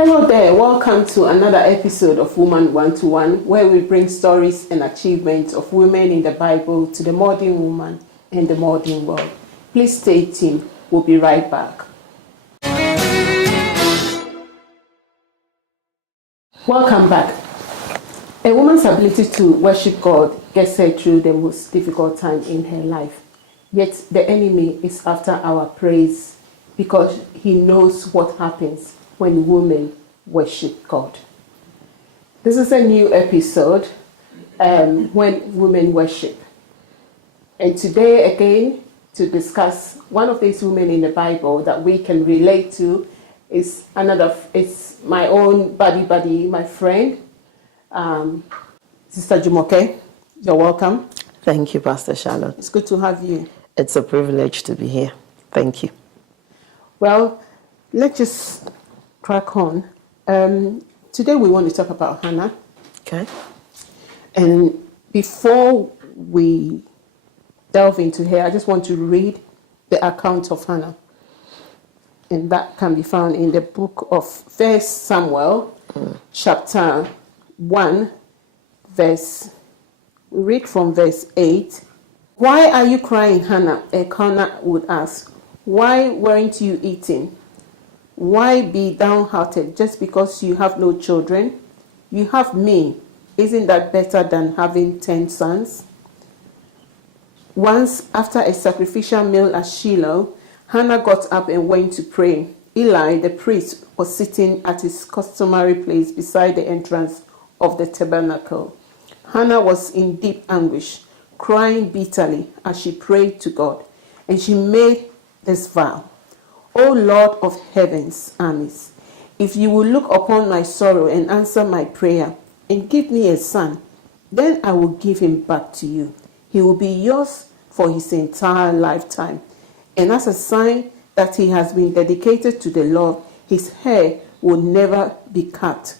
Hello there, welcome to another episode of Woman 1-to-1, where we bring stories and achievements of women in the Bible to the modern woman and the modern world. Please stay tuned, we'll be right back. Welcome back. A woman's ability to worship God gets her through the most difficult time in her life. Yet the enemy is after our praise because he knows what happens when women worship God. This is a new episode, when women worship. And today again, to discuss one of these women in the Bible that we can relate to is it's my own buddy, my friend, Sister Jumoke. You're welcome. Thank you, Pastor Charlotte. It's good to have you. It's a privilege to be here. Thank you. Well, let's just crack on. Today we want to talk about Hannah. Okay. And before we delve into her, I just want to read the account of Hannah. And that can be found in the book of 1 Samuel, chapter 1, we read from verse 8. Why are you crying, Hannah? Elkanah would ask. Why weren't you eating? Why be downhearted just because you have no children? You have me. Isn't that better than having 10 sons? Once, after a sacrificial meal at Shiloh, Hannah got up and went to pray. Eli, the priest, was sitting at his customary place beside the entrance of the tabernacle. Hannah was in deep anguish, crying bitterly as she prayed to God, and she made this vow. O Lord of heaven's armies, if you will look upon my sorrow and answer my prayer and give me a son, then I will give him back to you. He will be yours for his entire lifetime. And as a sign that he has been dedicated to the Lord, his hair will never be cut.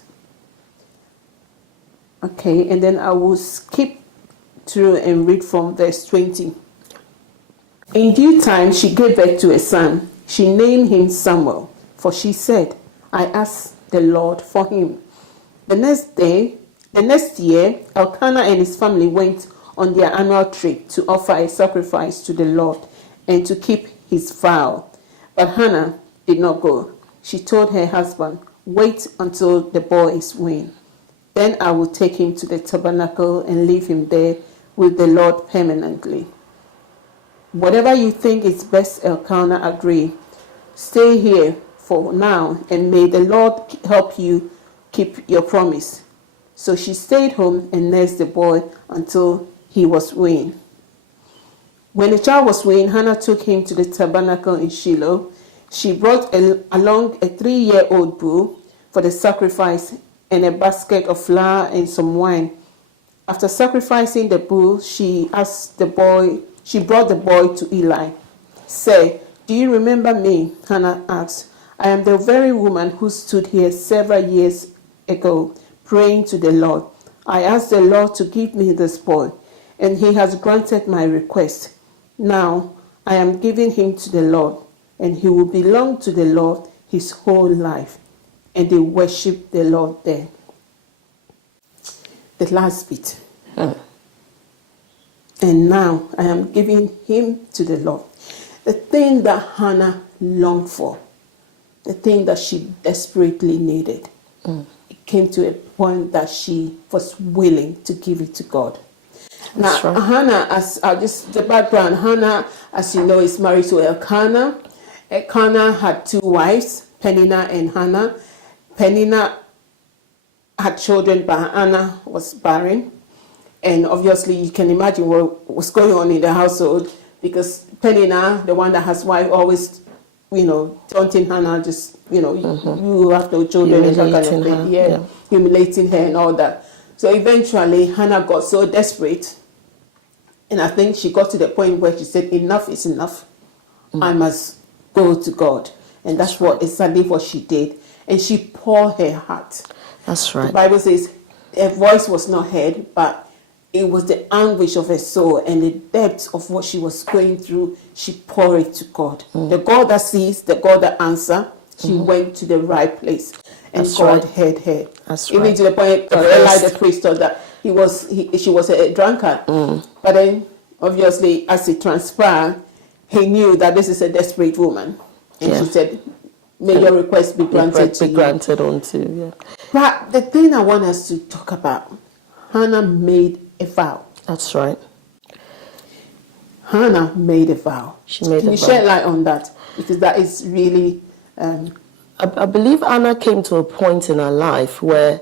Okay, and then I will skip through and read from verse 20. In due time, she gave birth to a son. She named him Samuel, for she said, I asked the Lord for him. The next year, Elkanah and his family went on their annual trip to offer a sacrifice to the Lord and to keep his vow. But Hannah did not go. She told her husband, wait until the boy is weaned. Then I will take him to the tabernacle and leave him there with the Lord permanently. Whatever you think is best, Elkanah agreed. Stay here for now, and may the Lord help you keep your promise. So she stayed home and nursed the boy until he was weaned. When the child was weaned, Hannah took him to the tabernacle in Shiloh. She brought along a 3-year-old bull for the sacrifice and a basket of flour and some wine. After sacrificing the bull, she brought the boy to Eli. Say, do you remember me? Hannah asked. I am the very woman who stood here several years ago praying to the Lord. I asked the Lord to give me this boy, and he has granted my request. Now I am giving him to the Lord, and he will belong to the Lord his whole life. And they worship the Lord there. The last bit. And now I am giving him to the Lord. The thing that Hannah longed for, the thing that she desperately needed, it came to a point that she was willing to give it to God. Now, right. Hannah, the background, Hannah, as you know, is married to Elkanah. Elkanah had 2 wives, Peninnah and Hannah. Peninnah had children, but Hannah was barren. And obviously, you can imagine what was going on in the household, because Peninnah, the one that has wife, always, taunting Hannah, just, you have no children, and that kind of thing. Yeah, humiliating her and all that. So eventually, Hannah got so desperate, and I think she got to the point where she said, enough is enough. I must go to God. And that's exactly what she did. And she poured her heart. That's right. The Bible says her voice was not heard, but it was the anguish of her soul and the depth of what she was going through. She poured it to God. The God that sees, the God that answers. She went to the right place. and That's God right. heard her. That's Even right. to the point Eli the priest thought that she was a drunkard. But then, obviously, as it transpired, he knew that this is a desperate woman. And Yeah. she said, may your request be granted to Be you. granted unto you. Yeah. But the thing I want us to talk about, Hannah made a vow. That's right. Hannah made a vow. She made Can a you vow. shed light on that? Because that is really... I believe Anna came to a point in her life where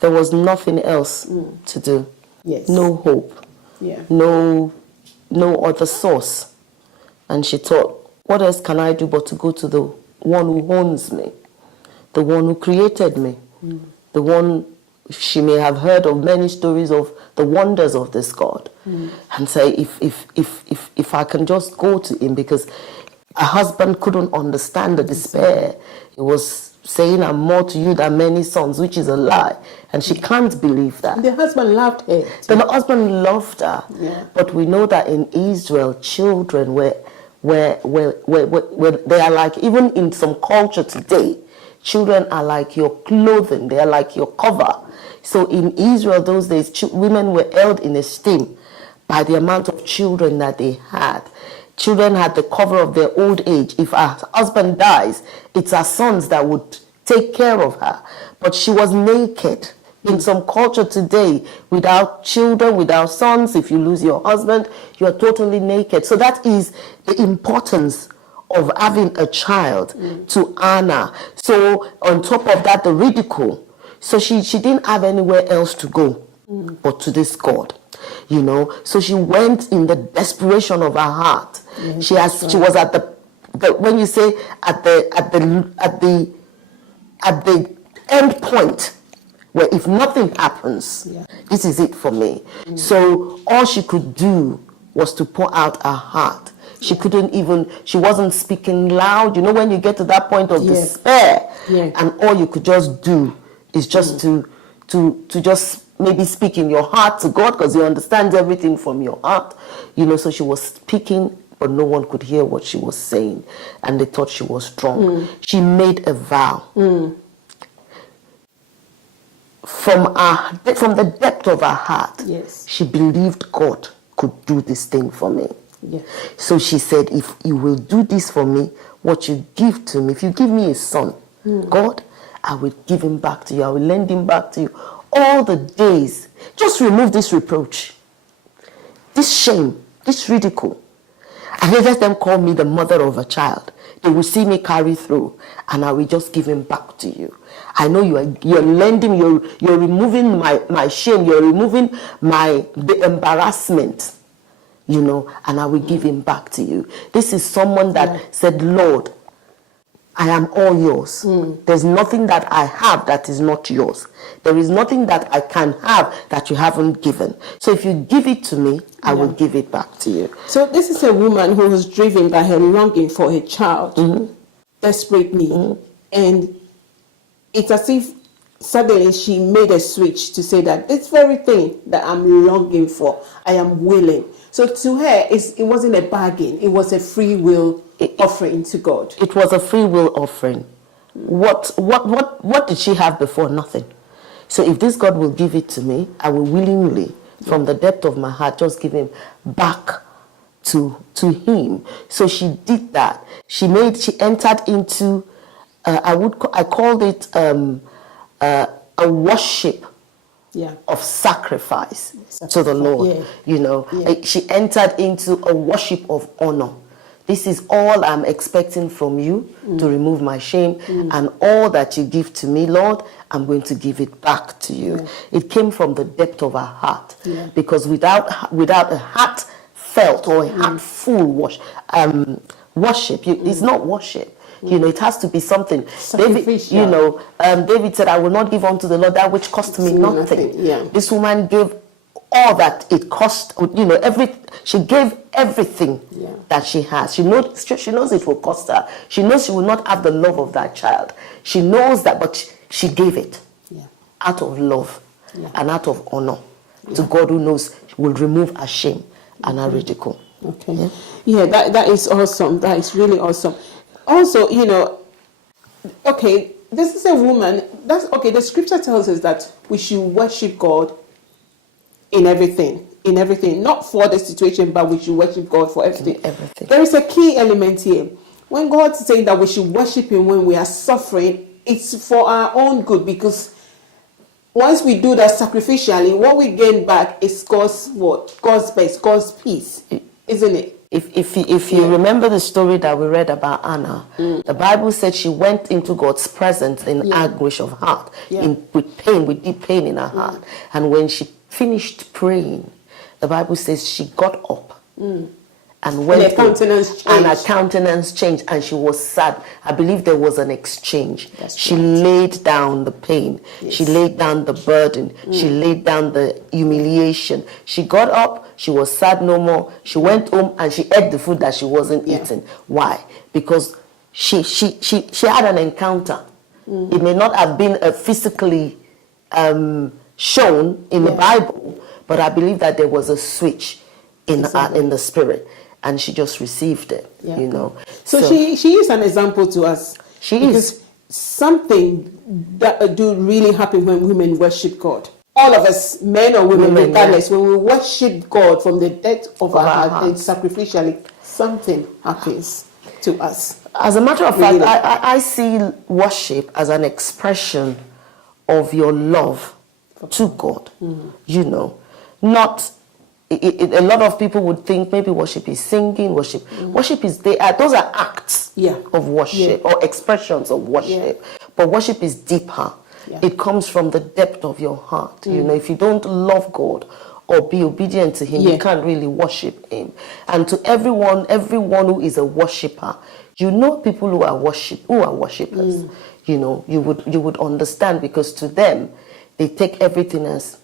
there was nothing else to do. Yes. No hope. Yeah. No other source. And she thought, what else can I do but to go to the one who owns me, the one who created me, the one she may have heard of many stories of the wonders of this God, and say, if I can just go to him, because her husband couldn't understand the despair. He was saying, I'm more to you than many sons, which is a lie. And she can't believe that. The husband loved her. The husband loved her. Yeah. But we know that in Israel, children were they are like, even in some culture today, children are like your clothing. They are like your cover. So in Israel those days, women were held in esteem by the amount of children that they had. Children had the cover of their old age. If her husband dies, it's her sons that would take care of her. But she was naked. In some culture today, without children, without sons, if you lose your husband, you are totally naked. So that is the importance of having a child to Anna. So on top of that, the ridicule. So she didn't have anywhere else to go but to this God. You know, so she went in the desperation of her heart. She was at the when you say at the end point, where if nothing happens, this is it for me. So all she could do was to pour out her heart. She wasn't speaking loud. You know, when you get to that point of despair, and all you could just do is just to just maybe speak in your heart to God, because He understands everything from your heart. You know, so she was speaking, but no one could hear what she was saying, and they thought she was drunk. She made a vow. From the depth of her heart, she believed God could do this thing for me. So she said, if you will do this for me, what you give to me, if you give me a son, God, I will give him back to you. I will lend him back to you all the days. Just remove this reproach, this shame, this ridicule. And then let them call me the mother of a child. They will see me carry through, and I will just give him back to you. I know you're lending, you're removing my shame, you're removing the embarrassment, you know, and I will give him back to you. This is someone that said, Lord, I am all yours. There's nothing that I have that is not yours. There is nothing that I can have that you haven't given. So if you give it to me, I will give it back to you. So this is a woman who was driven by her longing for a child, desperate need. And it's as if suddenly she made a switch to say that this very thing that I'm longing for, I am willing. So to her, it wasn't a bargain. It was a free will offering to God. It was a free will offering. What did she have before? Nothing. So if this God will give it to me, I will willingly, from the depth of my heart, just give him back to him. So she did that. She entered into, I called it a worship of sacrifice to the Lord. You know, she entered into a worship of honor. This is all I'm expecting from you, to remove my shame, and all that you give to me, Lord, I'm going to give it back to you. It came from the depth of her heart, because without a heartfelt or a heartful worship, it's not worship. You know, it has to be something. David, you know, David said, I will not give unto the Lord that which cost me nothing. This woman gave all that it cost, you know, she gave everything that she has. She knows it will cost her. She knows she will not have the love of that child. She knows that, but she gave it out of love and out of honor to God, who knows will remove her shame and her ridicule. Okay. That is awesome. That is really awesome. Also, you know, okay, this is a woman. That's okay. The scripture tells us that we should worship God in everything. In everything, not for the situation, but we should worship God for everything. Everything. There is a key element here. When God is saying that we should worship Him when we are suffering, it's for our own good, because once we do that sacrificially, what we gain back is God's what? God's best, God's peace, isn't it? If you remember the story that we read about Anna, the Bible said she went into God's presence in anguish of heart, with pain, with deep pain in her heart. And when she finished praying, the Bible says she got up and went, and her countenance changed, and she was sad. I believe there was an exchange. She right. laid down the pain. Yes. She laid down the burden. She laid down the humiliation. She got up. She was sad no more. She went home and she ate the food that she wasn't eating. Why? Because she had an encounter. It may not have been physically shown in the Bible, but I believe that there was a switch in the spirit, and she just received it. You know. So she is an example to us. She because is something that do really happen when women worship God. All of us, men or women, regardless, when we worship God from the depth of our heart and sacrificially, something happens to us. As a matter of fact, I see worship as an expression of your love to God. You know, not a lot of people would think maybe worship is singing, worship is those are acts of worship or expressions of worship, but worship is deeper. It comes from the depth of your heart. You know, if you don't love God or be obedient to Him, you can't really worship Him. And to everyone who is a worshipper, you know, people who are worshippers. You know, you would understand, because to them, they take everything as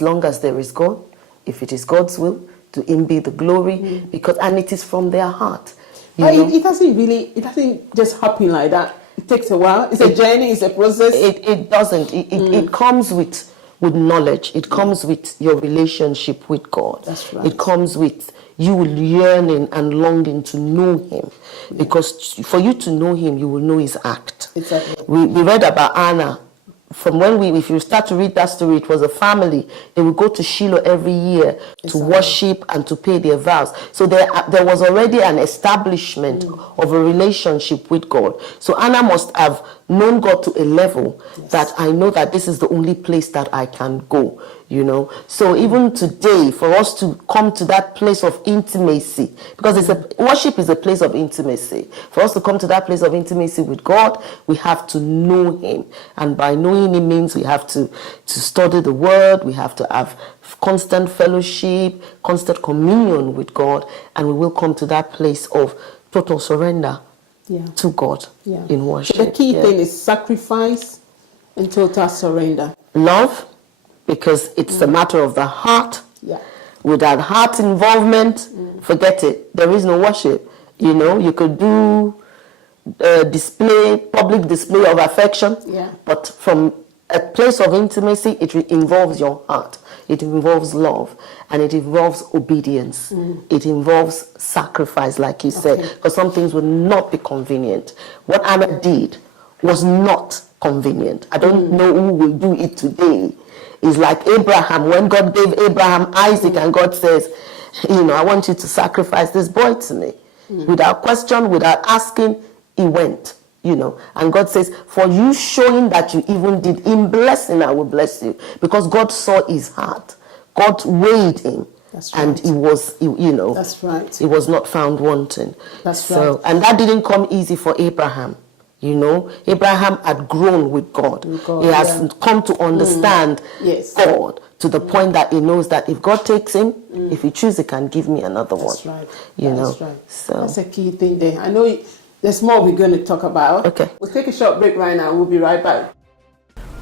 long as there is God, if it is God's will, to Him be the glory, and it is from their heart. But it doesn't just happen like that. It takes a while. It's a journey. It's a process. It doesn't. It comes with knowledge. It comes with your relationship with God. That's right. It comes with you yearning and longing to know Him, because for you to know Him, you will know His act. Exactly. We read about Anna. From if you start to read that story, it was a family. They would go to Shiloh every year to worship and to pay their vows. So there was already an establishment of a relationship with God. So Anna must have known God to a level that I know that this is the only place that I can go, you know. So even today, for us to come to that place of intimacy, because worship is a place of intimacy. For us to come to that place of intimacy with God, we have to know Him. And by knowing Him means we have to study the Word, we have to have constant fellowship, constant communion with God, and we will come to that place of total surrender to God in worship. So the key thing is sacrifice and total surrender. Love, because it's a matter of the heart. Without heart involvement, forget it. There is no worship. You know, you could do public display of affection, but from a place of intimacy, it involves your heart. It involves love, and it involves obedience. It involves sacrifice, like you said, because some things will not be convenient. What Anna did was not convenient. I don't know who will do it today. It's like Abraham, when God gave Abraham Isaac, and God says, you know, I want you to sacrifice this boy to me. Without question, without asking, he went. You know, and God says, for you showing that you even did in blessing, I will bless you, because God saw his heart. God weighed him. That's right. And he was, you know, that's right. He was not found wanting. That's right. And that didn't come easy for Abraham. You know, Abraham had grown with God. He has come to understand God to the point that he knows that if God takes him, if he chooses, he can give me another one. That's right. You know, right. So that's a key thing there. I know there's more we're going to talk about. Okay. We'll take a short break right now. We'll be right back.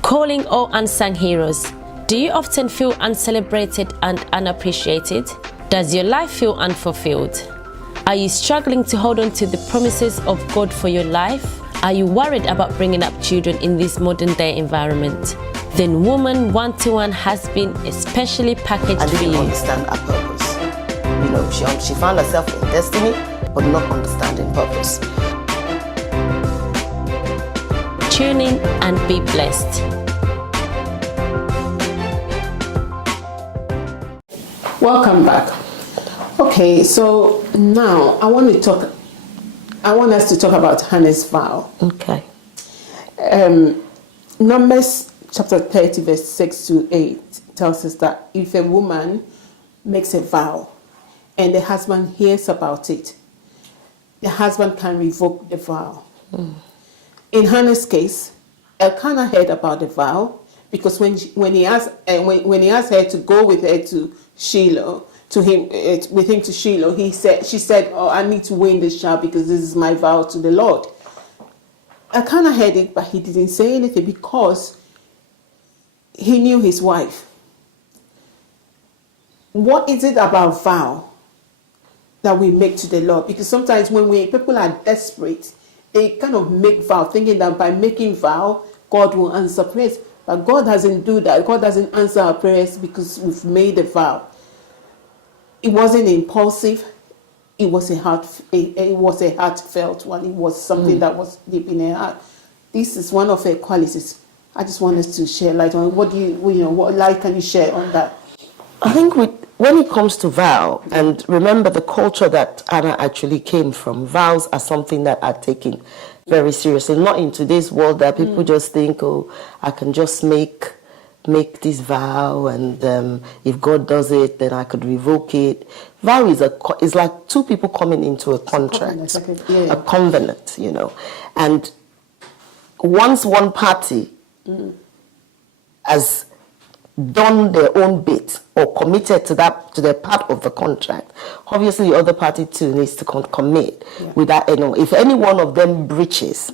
Calling all unsung heroes. Do you often feel uncelebrated and unappreciated? Does your life feel unfulfilled? Are you struggling to hold on to the promises of God for your life? Are you worried about bringing up children in this modern day environment? Then Woman 121 has been especially packaged and for you. didn't understand her purpose. You know, she found herself in destiny, but not understanding purpose. tune in and be blessed. Welcome back. Okay, so now I want us to talk about Hannah's vow. Okay. Numbers chapter 30 verse 6 to 8 tells us that if a woman makes a vow and the husband hears about it, the husband can revoke the vow. In Hannah's case, Elkanah heard about the vow because when he asked her to go with her to Shiloh, with him to Shiloh, she said, "Oh, I need to win this child because this is my vow to the Lord." Elkanah heard it, but he didn't say anything because he knew his wife. What is it about vow that we make to the Lord? Because sometimes when people are desperate, they kind of make vow, thinking that by making vow, God will answer prayers. But God doesn't do that. God doesn't answer our prayers because we've made a vow. It wasn't impulsive. It was a heartfelt one. It was something that was deep in her heart. This is one of her qualities. I just want us to share light on what light can you share on that? I think when it comes to vow, and remember the culture that Anna actually came from, vows are something that are taken very seriously. Not in today's world that people just think, oh, I can just make this vow, and if God does it, then I could revoke it. Vow is like two people coming into a contract, a covenant, and once one party has done their own bit or committed to their part of the contract, obviously the other party too needs to commit with that. If any one of them breaches,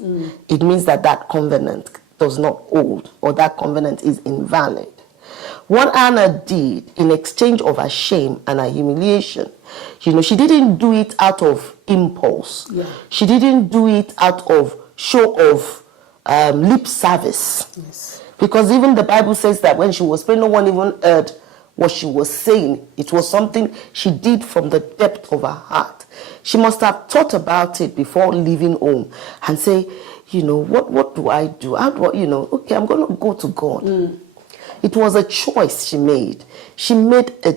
it means that covenant does not hold, or that covenant is invalid. What Anna did in exchange of her shame and her humiliation, she didn't do it out of impulse. She didn't do it out of show of lip service. Yes. Because even the Bible says that when she was praying, no one even heard what she was saying. It was something she did from the depth of her heart. She must have thought about it before leaving home and say, what do I do? How do I, okay, I'm going to go to God. It was a choice she made. She made a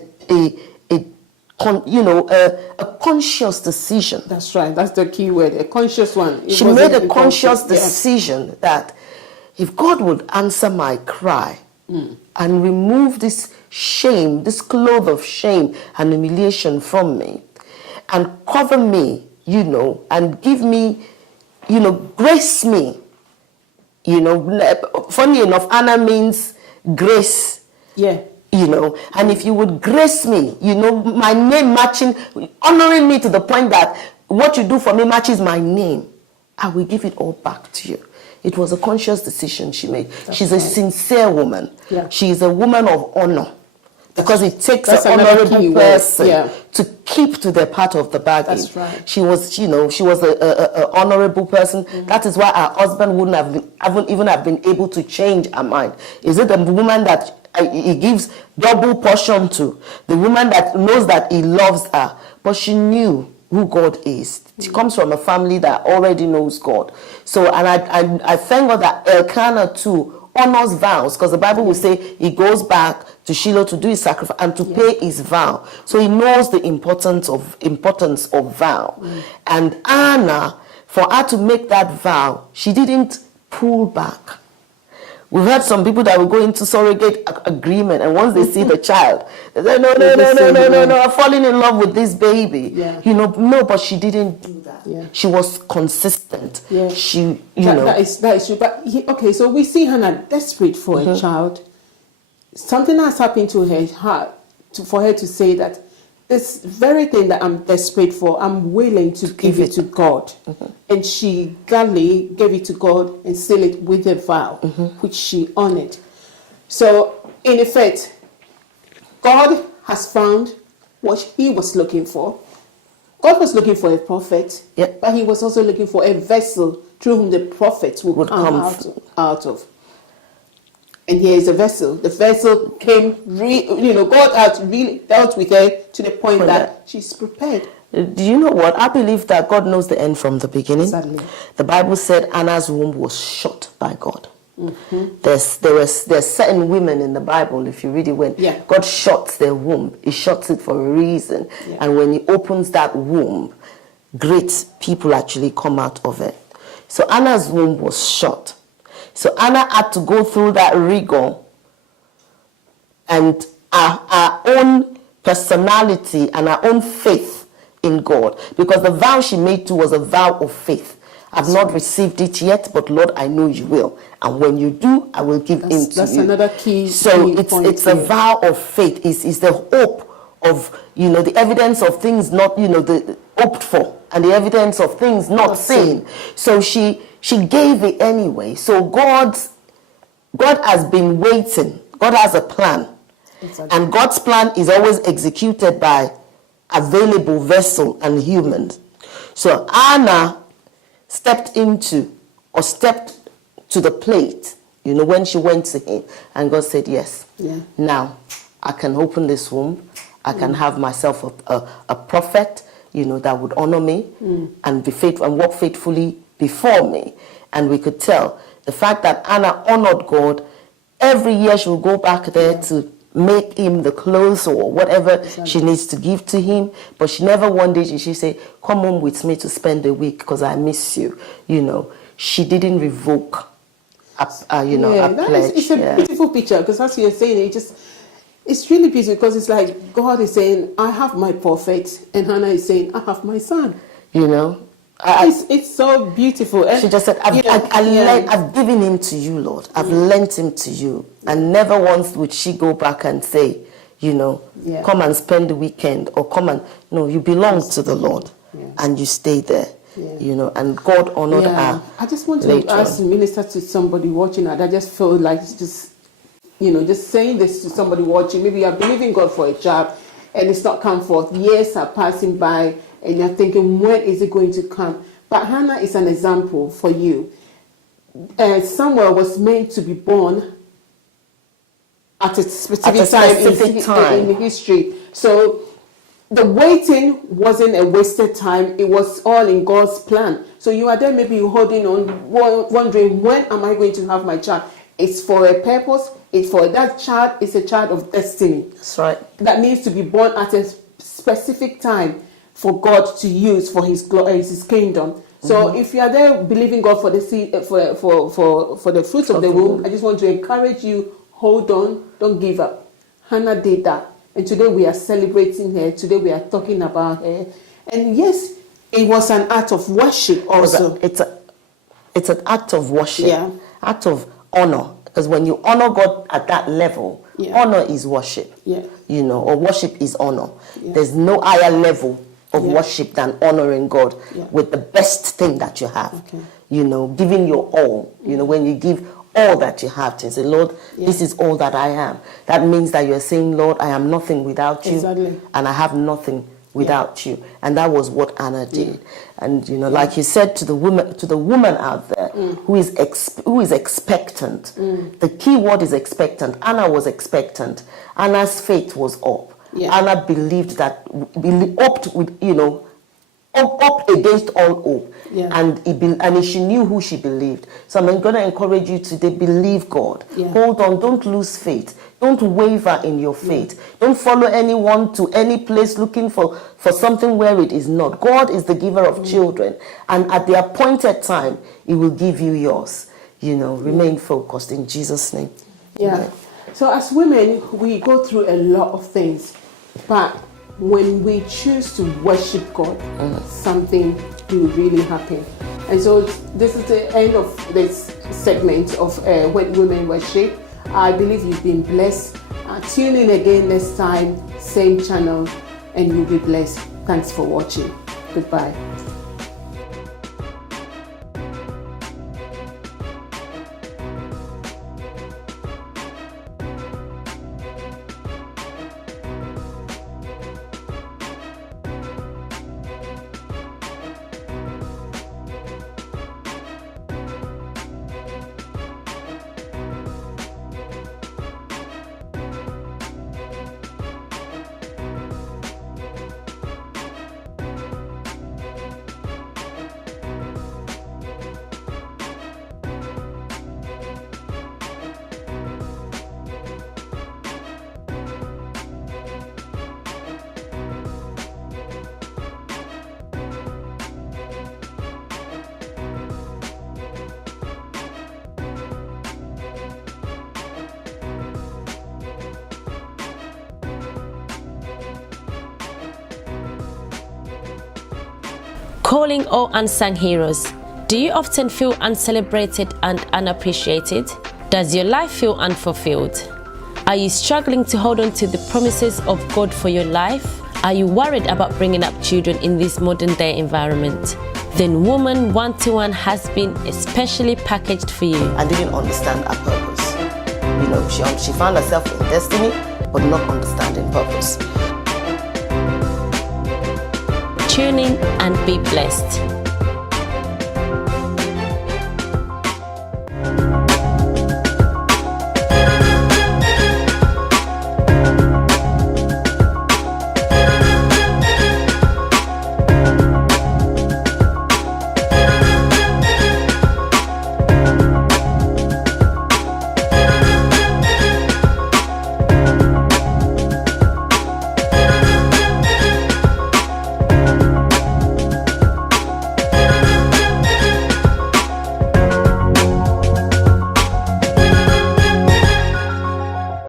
conscious decision. That's right. That's the key word, a conscious one. She made a conscious decision that if God would answer my cry and remove this shame, this cloth of shame and humiliation from me, and cover me, and give me, grace me. Funny enough, Anna means grace. Yeah. And if you would grace me, my name matching, honoring me to the point that what you do for me matches my name, I will give it all back to you. It was a conscious decision she made. She's a sincere woman. Yeah. She is a woman of honor. Because it takes an honorable person to keep to their part of the bargain. That's right. She was, a honorable person. That is why her husband wouldn't even have been able to change her mind. Is it the woman that he gives double portion to? The woman that knows that he loves her, but she knew who God is. She comes from a family that already knows God. So, and I thank God that Elkanah too honors vows, because the Bible will say he goes back to Shiloh to do his sacrifice and to pay his vow. So he knows the importance of vow. And Anna, for her to make that vow, she didn't pull back. We've had some people that will go into surrogate agreement, and once they see the child, they say, no, I'm falling in love with this baby. Yeah. No, but she didn't do that. Yeah. She was consistent. Yeah. That is true. But so we see Hannah desperate for a child. Something has happened to her heart for her to say that this very thing that I'm desperate for, I'm willing to give it to God. And she gladly gave it to God and sealed it with a vow, which she honored. So, in effect, God has found what he was looking for. God was looking for a prophet, but he was also looking for a vessel through whom the prophets would come out of. And here is a vessel. The vessel came, God had really dealt with her to the point that she's prepared. Do you know what? I believe that God knows the end from the beginning. Exactly. The Bible said Anna's womb was shut by God. Mm-hmm. There's certain women in the Bible, if you read it, when Yeah. God shuts their womb, He shuts it for a reason. Yeah. And when He opens that womb, great people actually come out of it. So Anna's womb was shut. So Anna had to go through that rigor, and our own personality and our own faith in God, because the vow she made to was a vow of faith. I've not received it yet, but Lord, I know you will. And when you do, I will give in to you. That's another key. So key point it's a here. vow of faith. It's the hope of, the evidence of things not, the hoped for, and the evidence of things not seen. So she gave it anyway. So God has been waiting. God has a plan. Exactly. And God's plan is always executed by available vessel and humans. So Anna stepped to the plate, when she went to him, and God said, yes, Yeah. now I can open this womb. I can have myself a prophet, that would honor me and be faithful and walk faithfully before me. And we could tell the fact that Anna honored God. Every year she will go back there to make him the clothes or whatever she needs to give to him. But she never one day did she say, come home with me to spend the week because I miss you. She didn't revoke a pledge. It's a beautiful picture, because as you're saying, it's really beautiful, because it's like God is saying, I have my prophet, and Hannah is saying, I have my son. It's so beautiful. And she just said, I've given him to you, Lord. I've lent him to you. And never once would she go back and say, come and spend the weekend, or come and, no, you belong to the Lord. And you stay there. And God honored her. I just want to ask minister to somebody watching, and I just feel like it's just saying this to somebody watching. Maybe you're believing God for a job and it's not come forth. Years are passing by and you're thinking, when is it going to come? But Hannah is an example for you. Samuel was meant to be born at a specific time in history. So the waiting wasn't a wasted time. It was all in God's plan. So you are there maybe holding on, wondering, when am I going to have my child? It's for a purpose. It's for that child. It's a child of destiny. That's right. That needs to be born at a specific time for God to use for His kingdom. So if you are there believing God for the seed, for the fruits of the womb, I just want to encourage you, hold on, don't give up. Hannah did that. And today we are celebrating her. Today we are talking about her. And yes, it was an act of worship also. It's an act of worship, act of honor. Because when you honor God at that level, honor is worship. Or worship is honor. There's no higher level of worship than honoring God with the best thing that you have. Giving your all. When you give all that you have to say, Lord, this is all that I am. That means that you're saying, Lord, I am nothing without you. Exactly. And I have nothing without you. And that was what Anna did. And like you said, to the woman out there who is expectant. The key word is expectant. Anna was expectant. Anna's faith was up. Anna believed that, up against all hope. And she knew who she believed. So I'm going to encourage you today, believe God. Hold on, don't lose faith. Don't waver in your faith. Don't follow anyone to any place looking for something where it is not. God is the giver of children. And at the appointed time, He will give you yours. Remain focused in Jesus' name. Amen. So as women, we go through a lot of things. But when we choose to worship God, something will really happen. And so this is the end of this segment of When Women Worship. I believe you've been blessed. Tune in again next time, same channel, and you'll be blessed. Thanks for watching. Goodbye. Calling all unsung heroes. Do you often feel uncelebrated and unappreciated? Does your life feel unfulfilled? Are you struggling to hold on to the promises of God for your life? Are you worried about bringing up children in this modern day environment? Then Woman 121 has been especially packaged for you. I didn't understand her purpose. You know, she found herself in destiny, but not understanding purpose. Tune in and be blessed.